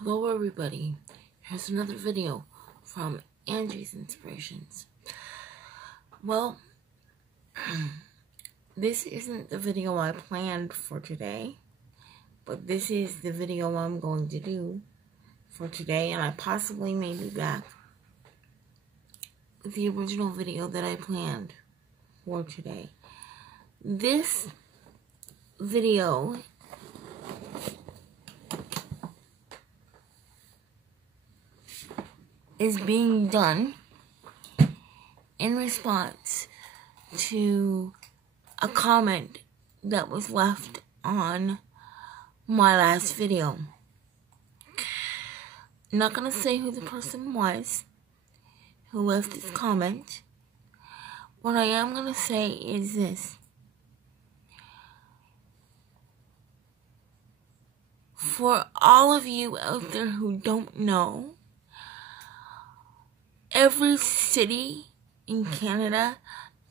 Hello everybody, here's another video from Angie's Inspirations. Well, this isn't the video I planned for today, but this is the video I'm going to do for today, and I possibly may be back with the original video that I planned for today. This video is being done in response to a comment that was left on my last video. I'm not going to say who the person was who left this comment. What I am going to say is this. For all of you out there who don't know, every city in Canada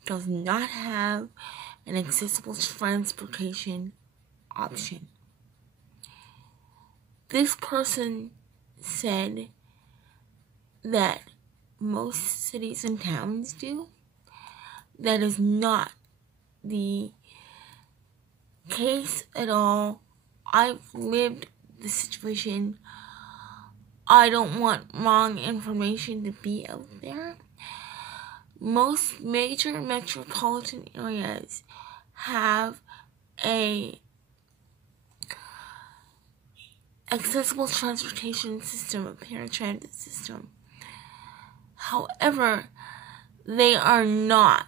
does not have an accessible transportation option. This person said that most cities and towns do. That is not the case at all. I've lived the situation. I don't want wrong information to be out there. Most major metropolitan areas have a accessible transportation system, a paratransit system. However, they are not,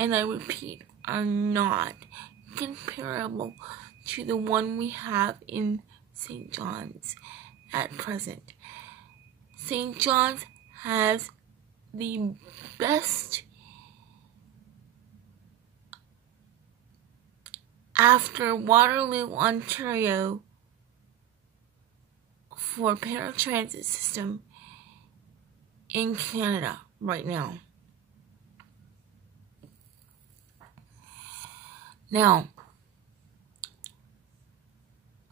and I repeat, are not comparable to the one we have in St. John's at present. St. John's has the best, after Waterloo, Ontario, for paratransit system in Canada right now. Now,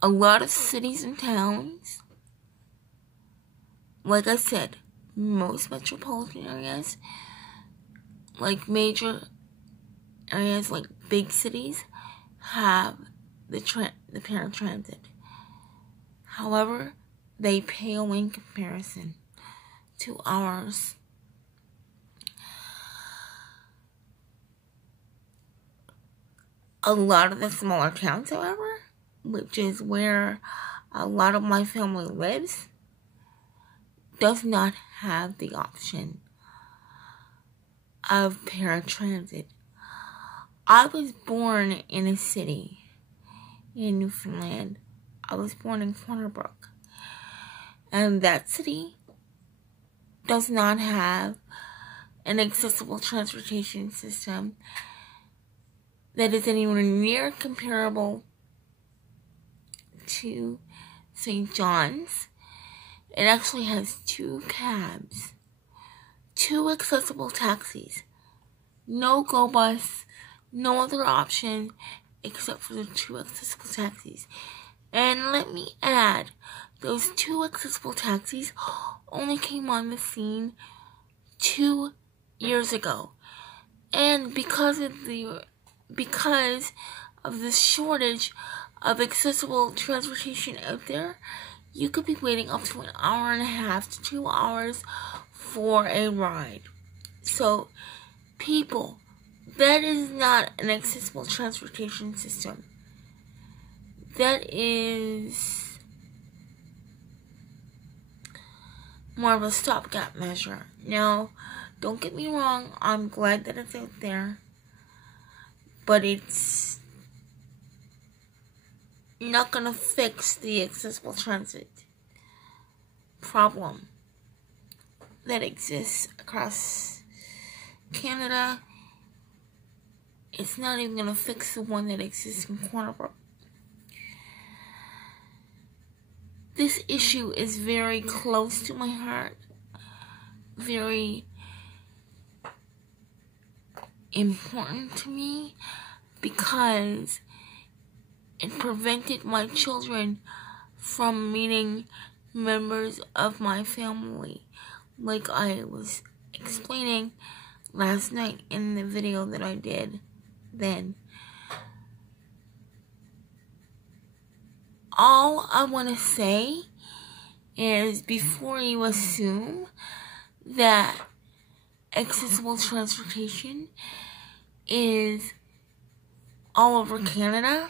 a lot of cities and towns, like I said, most metropolitan areas, like major areas like big cities, have the paratransit. However, they pale in comparison to ours. A lot of the smaller towns, however, which is where a lot of my family lives, does not have the option of paratransit. I was born in a city in Newfoundland. I was born in Corner Brook. And that city does not have an accessible transportation system that is anywhere near comparable to St. John's. It actually has 2 cabs, 2 accessible taxis, no go bus, no other option except for the 2 accessible taxis. And let me add, those 2 accessible taxis only came on the scene 2 years ago. And because of the shortage of accessible transportation out there, you could be waiting up to 1.5 hours to 2 hours for a ride. So, people, that is not an accessible transportation system. That is more of a stopgap measure. Now, don't get me wrong, I'm glad that it's out there, but it's not going to fix the accessible transit problem that exists across Canada. It's not even going to fix the one that exists in Corner Brook. This issue is very close to my heart, very important to me, because it prevented my children from meeting members of my family, like I was explaining last night in the video that I did then. All I want to say is, before you assume that accessible transportation is all over Canada,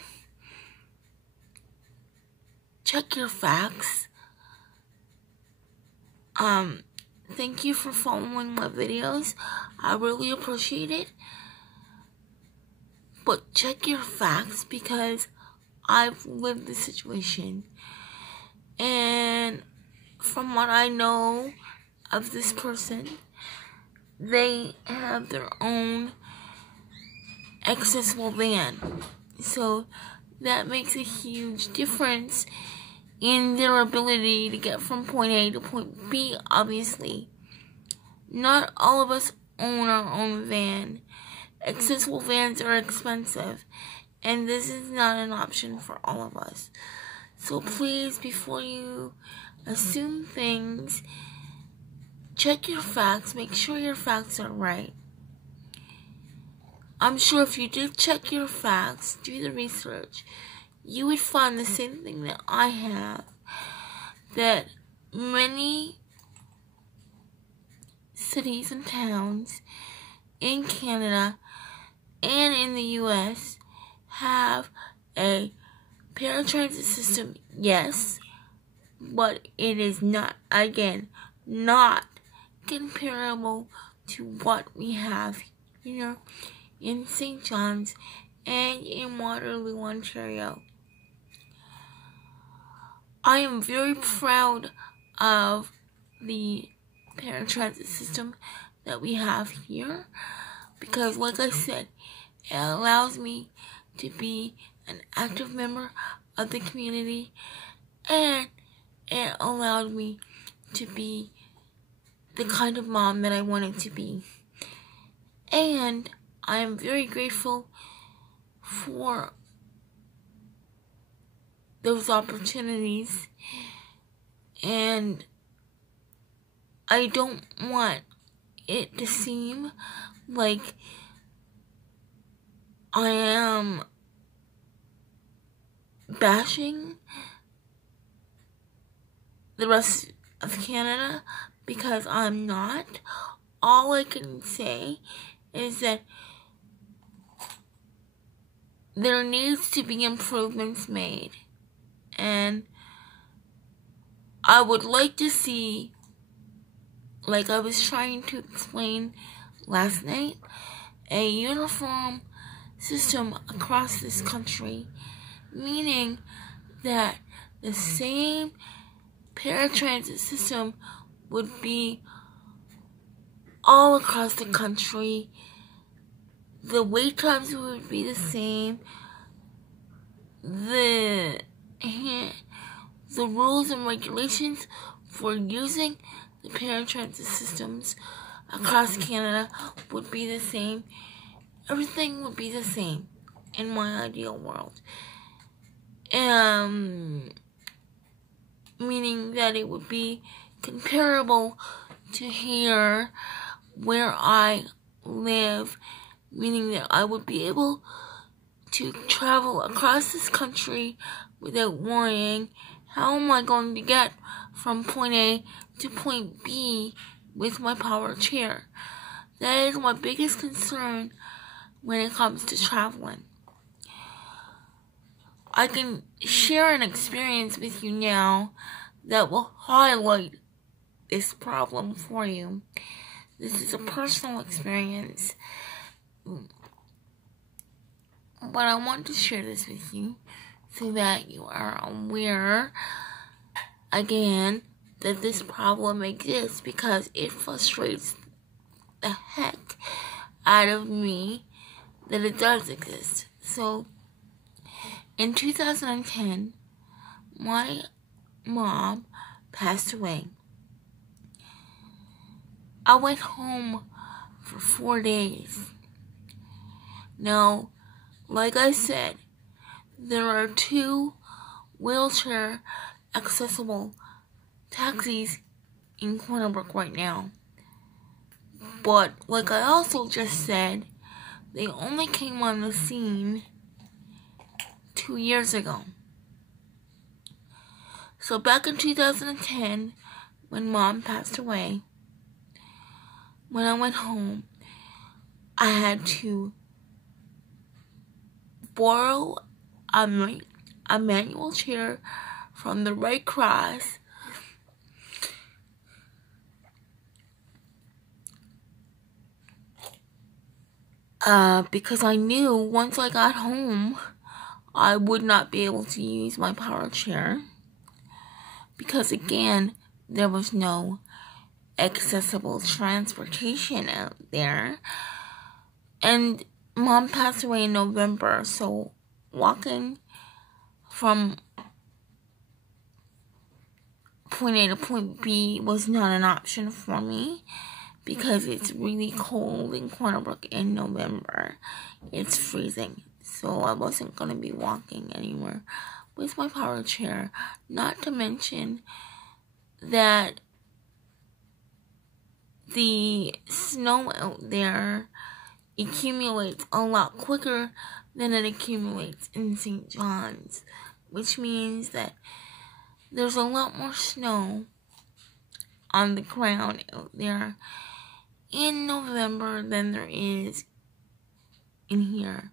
check your facts. Thank you for following my videos. I really appreciate it. But check your facts, because I've lived the situation. And from what I know of this person, they have their own accessible van. So that makes a huge difference in their ability to get from point A to point B, obviously. Not all of us own our own van. Accessible vans are expensive, and this is not an option for all of us. So please, before you assume things, check your facts. Make sure your facts are right. I'm sure if you did check your facts, do the research, you would find the same thing that I have, that many cities and towns in Canada and in the US have a paratransit system, yes, but it is not, again, not comparable to what we have here in St. John's and in Waterloo, Ontario. I am very proud of the paratransit system that we have here, because, like I said, it allows me to be an active member of the community, and it allowed me to be the kind of mom that I wanted to be. And I am very grateful for those opportunities, and I don't want it to seem like I am bashing the rest of Canada, because I'm not. All I can say is that there needs to be improvements made, and I would like to see, like I was trying to explain last night, a uniform system across this country, meaning that the same paratransit system would be all across the country. The wait times would be the same. The rules and regulations for using the paratransit systems across Canada would be the same. Everything would be the same in my ideal world. Meaning that it would be comparable to here where I live, meaning that I would be able to travel across this country without worrying, how am I going to get from point A to point B with my power chair? That is my biggest concern when it comes to traveling. I can share an experience with you now that will highlight this problem for you. This is a personal experience, but I want to share this with you so that you are aware, again, that this problem exists, because it frustrates the heck out of me that it does exist. So, in 2010, my mom passed away. I went home for 4 days. Now, like I said, there are 2 wheelchair accessible taxis in Corner Brook right now. But like I also just said, they only came on the scene 2 years ago. So back in 2010, when Mom passed away, when I went home, I had to borrow a manual chair from the Red Cross because I knew once I got home, I would not be able to use my power chair because, again, there was no accessible transportation out there. And Mom passed away in November, so walking from point A to point B was not an option for me because it's really cold in Corner Brook in November. It's freezing, so I wasn't going to be walking anywhere with my power chair. Not to mention that the snow out there accumulates a lot quicker than it accumulates in St. John's, which means that there's a lot more snow on the ground out there in November than there is in here,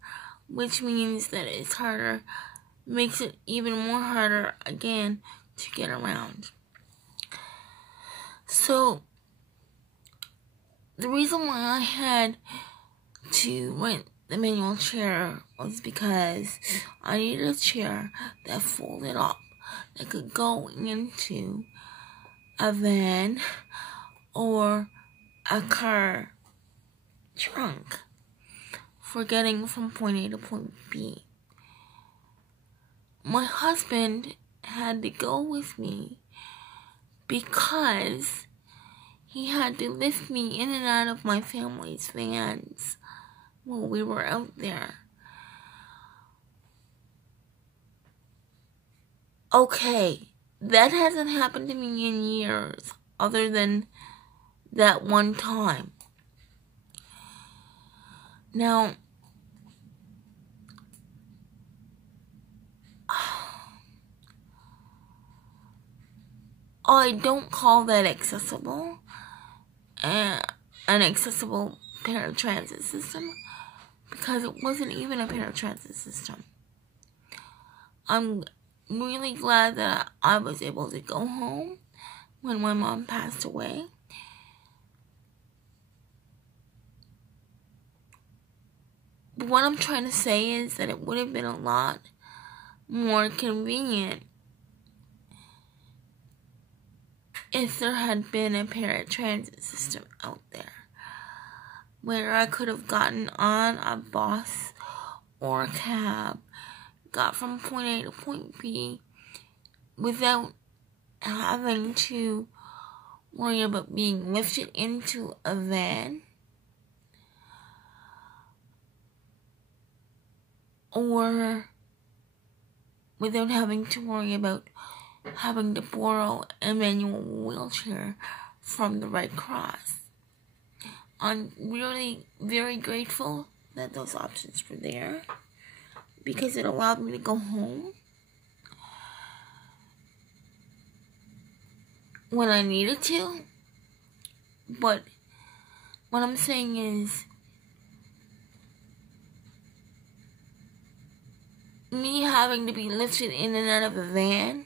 which means that it's harder, makes it even more harder again to get around. So the reason why I had to rent the manual chair was because I needed a chair that folded up, that could go into a van or a car trunk for getting from point A to point B. My husband had to go with me because he had to lift me in and out of my family's vans while we were out there. Okay, that hasn't happened to me in years, other than that one time. Now, I don't call that accessible, an accessible paratransit system, because it wasn't even a paratransit system. I'm really glad that I was able to go home when my mom passed away. But what I'm trying to say is that it would have been a lot more convenient if there had been a paratransit system out there where I could have gotten on a bus or a cab, got from point A to point B without having to worry about being lifted into a van or without having to worry about having to borrow a manual wheelchair from the Red Cross. I'm really very grateful that those options were there because it allowed me to go home when I needed to. But what I'm saying is, me having to be lifted in and out of a van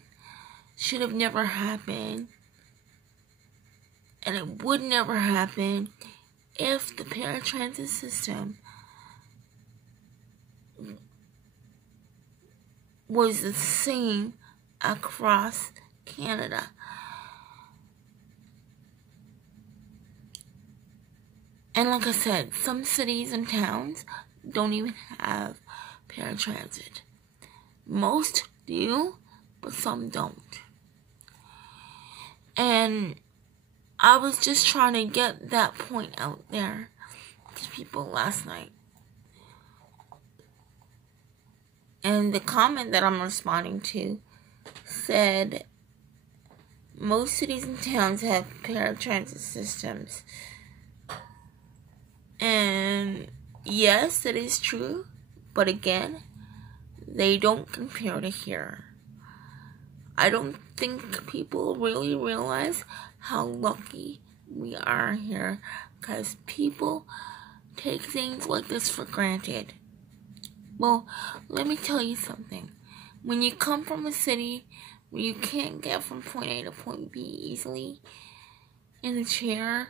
should have never happened. And it would never happen if the paratransit system was the same across Canada. And like I said, some cities and towns don't even have paratransit. Most do, but some don't. And I was just trying to get that point out there to people last night. And the comment that I'm responding to said Most cities and towns have paratransit systems. And yes, that is true. But again, they don't compare to here. I don't think people really realize how lucky we are here, because people take things like this for granted. Well, let me tell you something. When you come from a city where you can't get from point A to point B easily in a chair,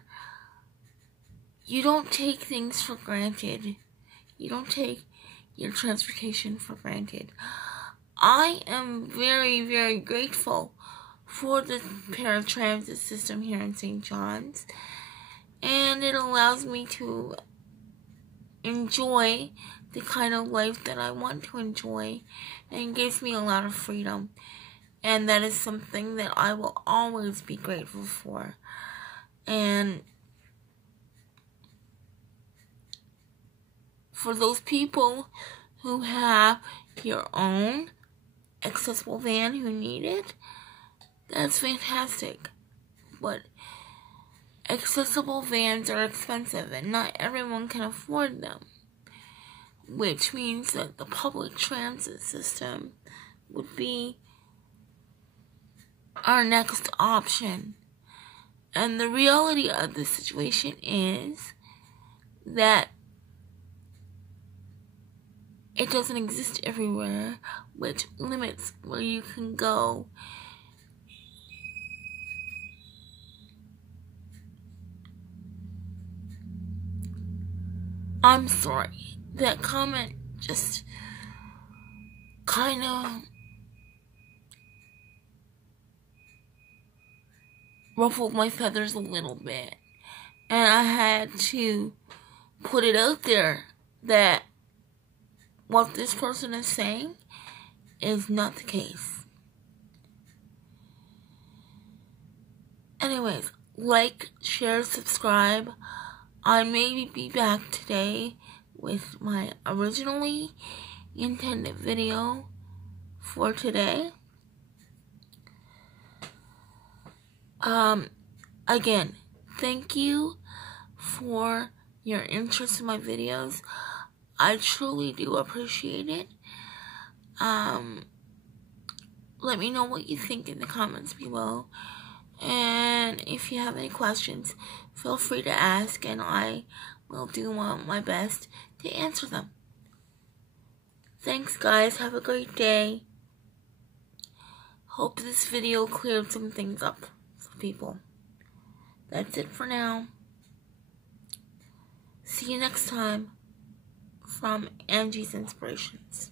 you don't take things for granted. You don't take your transportation for granted. I am very, very grateful for the paratransit system here in St. John's, and it allows me to enjoy the kind of life that I want to enjoy, and gives me a lot of freedom, and that is something that I will always be grateful for. And for those people who have your own accessible van who need it, that's fantastic. But accessible vans are expensive and not everyone can afford them, which means that the public transit system would be our next option. And the reality of the situation is that it doesn't exist everywhere, which limits where you can go. I'm sorry, that comment just kind of ruffled my feathers a little bit. And I had to put it out there that what this person is saying is not the case. Anyways, like, share, subscribe. I may be back today with my originally intended video for today. Again, thank you for your interest in my videos. I truly do appreciate it. Let me know what you think in the comments below. And if you have any questions, feel free to ask, and I will do my best to answer them. Thanks, guys. Have a great day. Hope this video cleared some things up for people. That's it for now. See you next time from Angie's Inspirations.